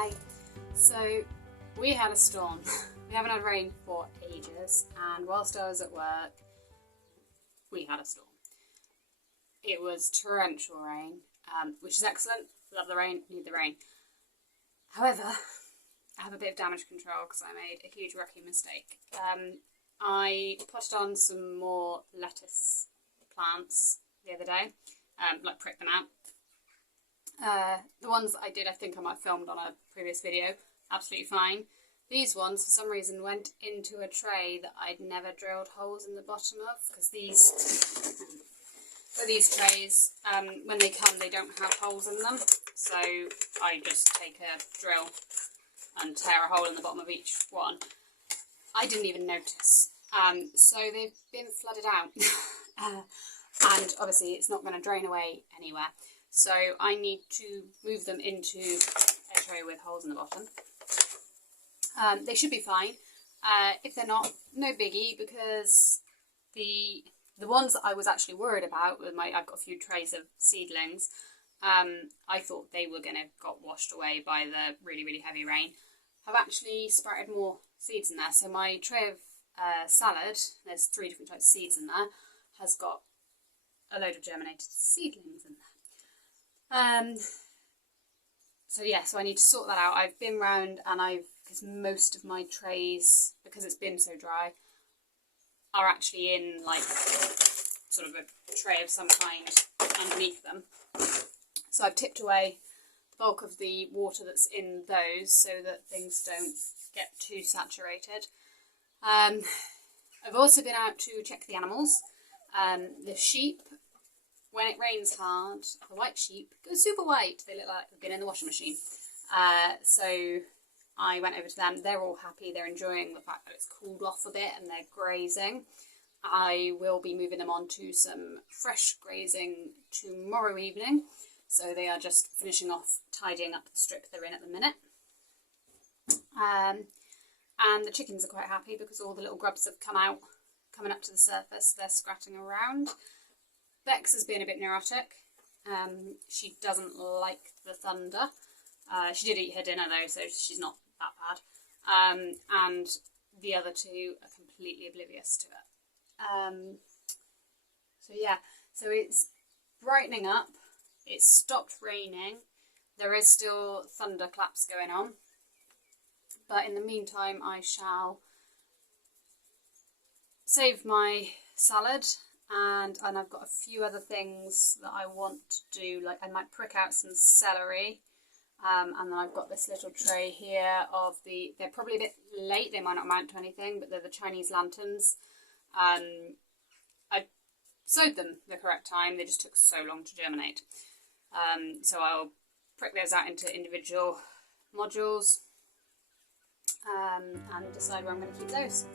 Hi. So we had a storm. We haven't had rain for ages, and whilst I was at work, we had a storm. It was torrential rain, which is excellent. Love the rain, need the rain. However, I have a bit of damage control because I made a huge rookie mistake. I potted on some more lettuce plants the other day, like pricked them out. The ones that I did, I think I might have filmed on a previous video, absolutely fine. These ones, for some reason, went into a tray that I'd never drilled holes in the bottom of, because these trays, when they come, they don't have holes in them. So I just take a drill and tear a hole in the bottom of each one. I didn't even notice. So they've been flooded out. And obviously it's not going to drain away anywhere. So I need to move them into a tray with holes in the bottom. They should be fine. If they're not, no biggie, because the ones that I was actually worried about, I've got a few trays of seedlings, I thought they were going to got washed away by the really, really heavy rain, have actually sprouted more seeds in there. So my tray of salad, there's 3 different types of seeds in there, has got a load of germinated seedlings in there. So yeah, so I need to sort that out. I've been round and because most of my trays, because it's been so dry, are actually in like sort of a tray of some kind underneath them. So I've tipped away the bulk of the water that's in those so that things don't get too saturated. I've also been out to check the animals. The sheep, when it rains hard, the white sheep go super white. They look like they've been in the washing machine. So I went over to them. They're all happy. They're enjoying the fact that it's cooled off a bit and they're grazing. I will be moving them on to some fresh grazing tomorrow evening. So they are just finishing off tidying up the strip they're in at the minute. And the chickens are quite happy because all the little grubs have coming up to the surface. They're scratching around. Bex has been a bit neurotic. She doesn't like the thunder. She did eat her dinner though, so she's not that bad. And the other two are completely oblivious to it. So yeah, so it's brightening up. It's stopped raining. There is still thunderclaps going on. But in the meantime, I shall save my salad. And I've got a few other things that I want to do, like I might prick out some celery, and then I've got this little tray here of they're probably a bit late, they might not amount to anything, but they're the Chinese lanterns. I sowed them the correct time, they just took so long to germinate. So I'll prick those out into individual modules and decide where I'm going to keep those.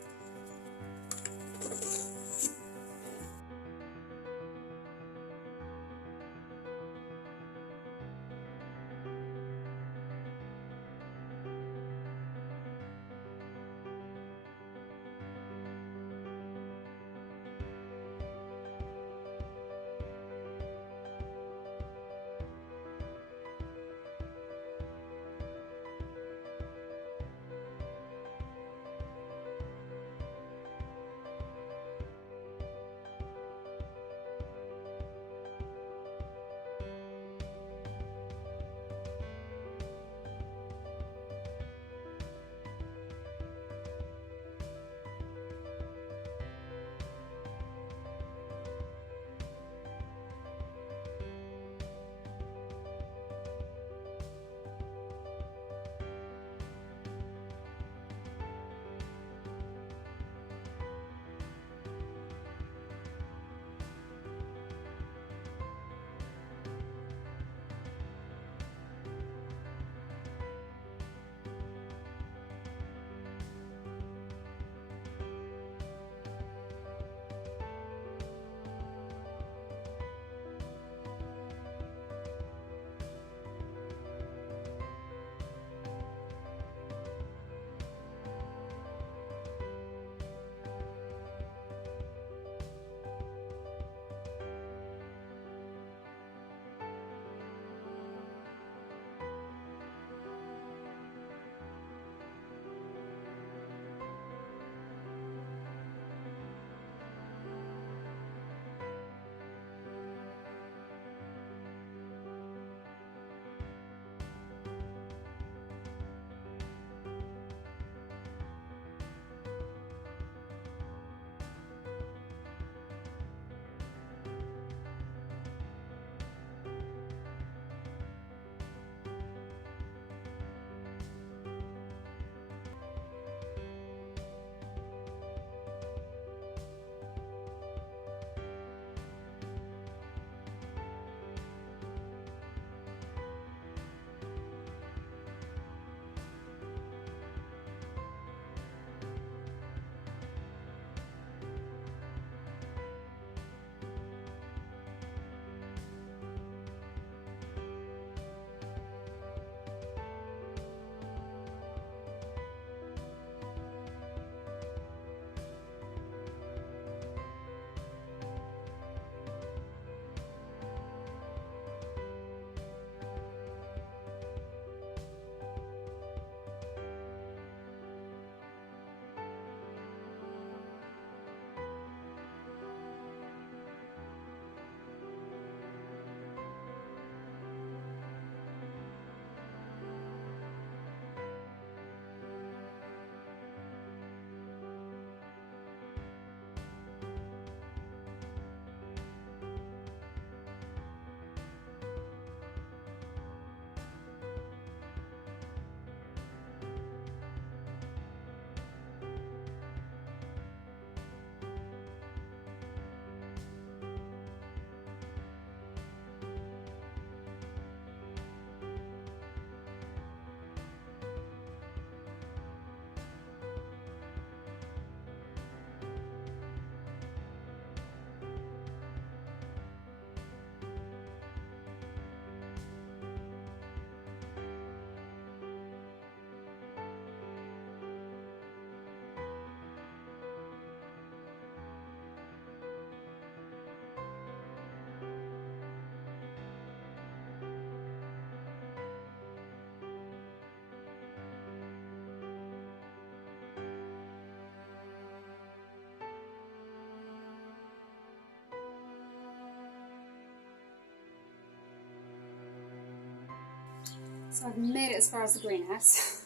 So I've made it as far as the greenhouse.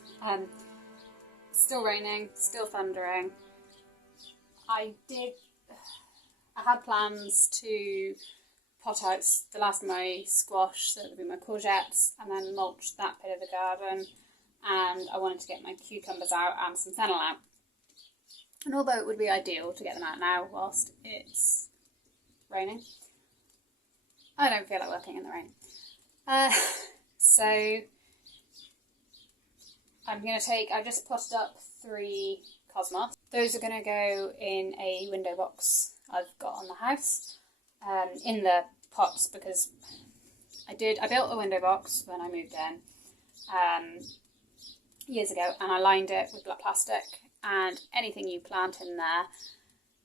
Still raining, still thundering. I had plans to pot out the last of my squash, so that would be my courgettes, and then mulch that bit of the garden. And I wanted to get my cucumbers out and some fennel out. And although it would be ideal to get them out now whilst it's raining, I don't feel like working in the rain. So I've just potted up 3 cosmos. Those are going to go in a window box I've got on the house, in the pots, because I built a window box when I moved in years ago, and I lined it with black plastic, and anything you plant in there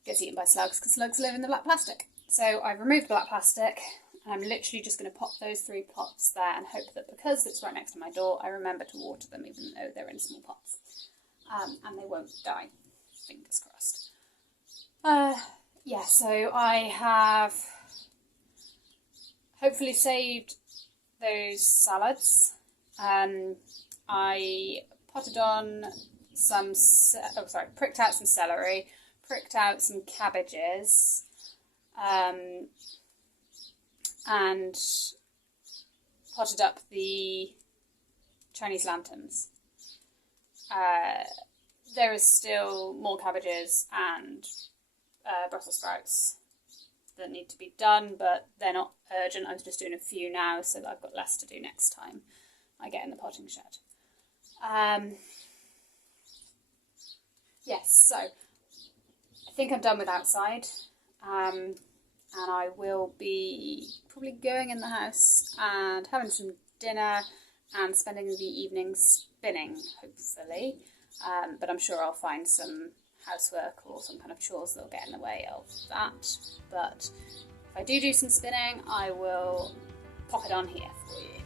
gets eaten by slugs because slugs live in the black plastic. So I've removed the black plastic, and I'm literally just going to pop those 3 pots there and hope that because it's right next to my door, I remember to water them even though they're in small pots, and they won't die. Fingers crossed. Yeah, so I have hopefully saved those salads. I potted on pricked out some celery, pricked out some cabbages, and potted up the Chinese lanterns. There is still more cabbages and Brussels sprouts that need to be done, but they're not urgent. I'm just doing a few now so that I've got less to do next time I get in the potting shed. Yes, so I think I'm done with outside, and I will be probably going in the house and having some dinner and spending the evening spinning, hopefully. But I'm sure I'll find some housework or some kind of chores that'll get in the way of that. But if I do some spinning, I will pop it on here for you.